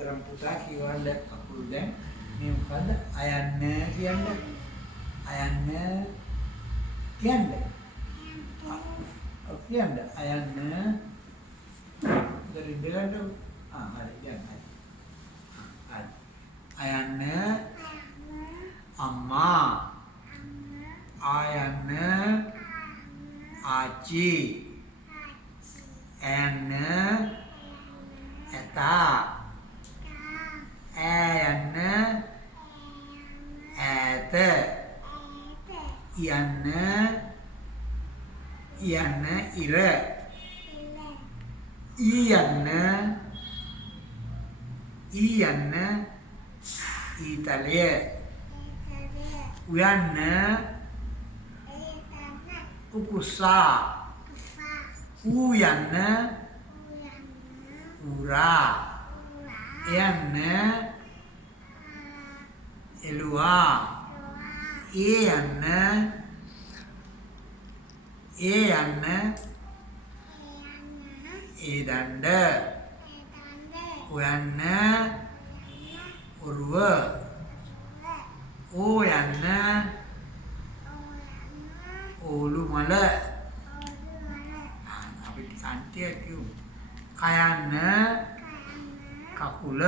රත්තරන් පුතා කිව්වද අකුරු දැන් මේ මොකද්ද අයන්න කියන්නේ අයන්න කියන්නේ කියන්නේ අයන්න දරින්දලට හරි කියන්නේ හරි අයන්න අම්මා ආයන්න ආච්චි ඇන්න ඇතා ඇයන්න ඈත යන්න යන්න ඉර ඊයන්න ඊයන්න ඊතලය උයන්න උකුසා ඌයන්න උරා එයන්න එළුවා ඒ යන්න ඒ දණ්ඩ ඔයන්න ඔරුව ඕ යන්න ඕලු මල අපිට සන්තිය කිව්ව කයන්න කකුල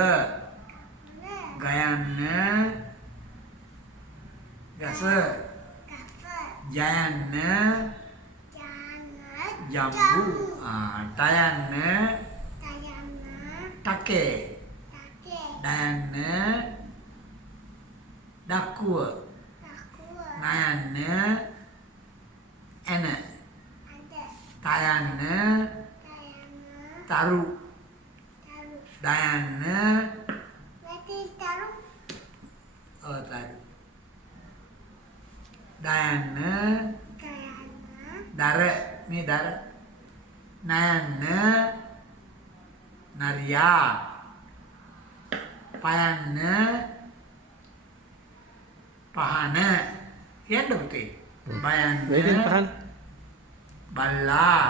ගයන්න ගස ජයන්න ජම්බු ටයන්න ටකේ ඩයන්න දක්කුව නයන්න ඇන තයන්න තරු දයන්න දයන්න දර මේ දර නයන්න නරියා පයන්න පහන කියන්න පුතේ බයන්න පහන බල්ලා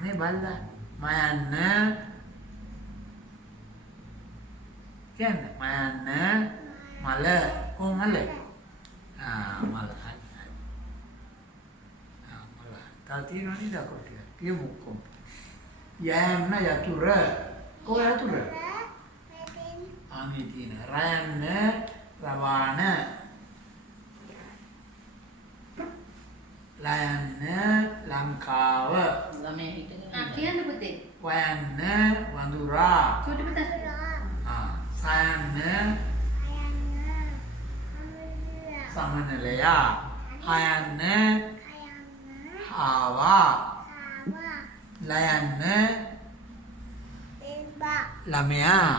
මේ බල්ලා මයන්න කියන්න මයන්න මල කොහොමද මල මල තාතිනෝනි දකොටිය කියමු කොම් යන්න යතුර කො යතුර ආමිතින රයන්න රවාන ලයන්න ලංකාව ළමයා හිටගෙන කියන්න පුතේ වයන්න වඳුරා චූටි පුතා සයන්න සමනලයා හයන්න හාවා ලයන්න ළමයා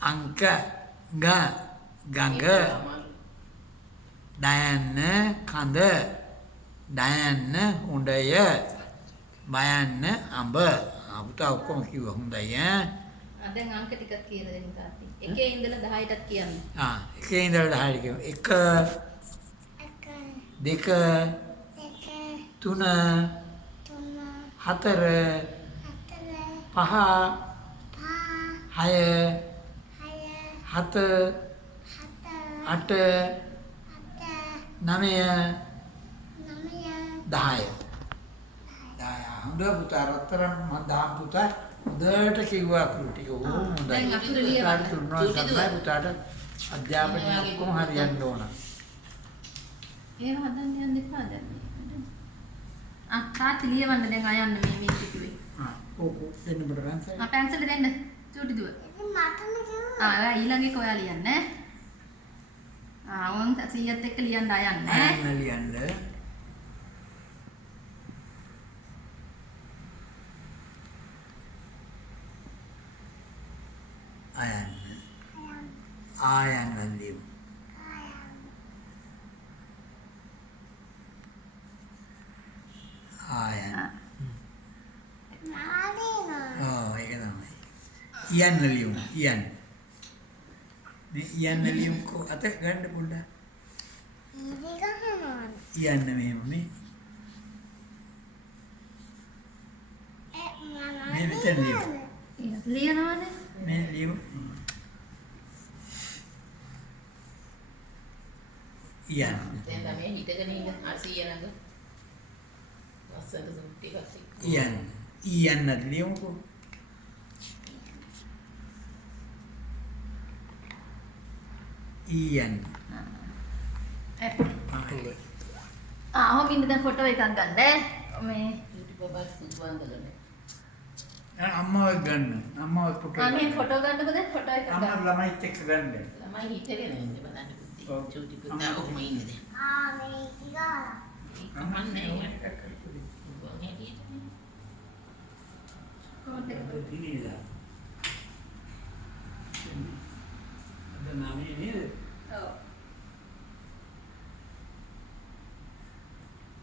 අංක ගඟ දයන්න කඳ දයන්න හොඬය බයන්න අඹ පුතා ඔක්කොම කිව්වා හොඳයි දැන් අංක ටිකක් කියලා දෙන්න තාත්ති. එකේ ඉඳලා 10ටත් කියන්න. එකේ ඉඳලා 10ට කියමු. 1 2 3 4 5 6 7 8 9 10 හොඳ පුතා රත්තරන් මන්දාම් පුතා හොඳට කිව්වා අකුරු ටික ඕම හොඳයි. දැන් අකුරු ලියවන්න. පුතාට අධ්‍යාපනය ඔක්කොම හරියන්න ඕන. ඒව හදන්න යන්න එපා දැන්. තාත්ති ලියවන්න දැන් අයන්න මේ කිව්වේ. ඕක දෙන්න බඩ රන්සයි. පැන්සල් දෙන්න චූටි දුව. ඔයා ඊළඟ එක ඔයා ලියන්න ඈ. වොන් 100ත් එක්ක ලියන්න අයන්න ඈ. ලියන්න. අයන්න. ආයන්න ලියමු. ආයන්න. ඒක තමයි. යන්න ලියමු. යන්න. මේ යන්න ලියමු කො අත ගන්න පොඩ්ඩක්. යන්න මෙහෙම මේ. මේ මෙතන ලියමු. ලියනවනේ. මේ ලියමු. ඉයන්. දැන් ළමයා හිටගෙන ඉන්න අරසිය නඟ. වස්සට සුට්ටි පස්සේ. ඉයන්. ඉයන් ලියමුකෝ. ඉයන්. ඔහොම ඉන්න දැන් ෆොටෝ එකක් ගන්න මේ චූටි බබා සුදුවන් ගලන්නේ. අම්මව ගන්න. අම්මව ෆොටෝ. අනේ ෆොටෝ ගන්නකො දැන් ෆොටෝ එකක් අම්මා ගන්න. ළමයිත් එක්ක ගන්න. ළමයි හිටගෙන ඉන්න බලන්න පුතේ. ඔව්. චූටි පුතා ඔහොම ඉන්නේ දැන්. මේ ටික කමන්නේ ඔය. කොහොමද දිනීලා.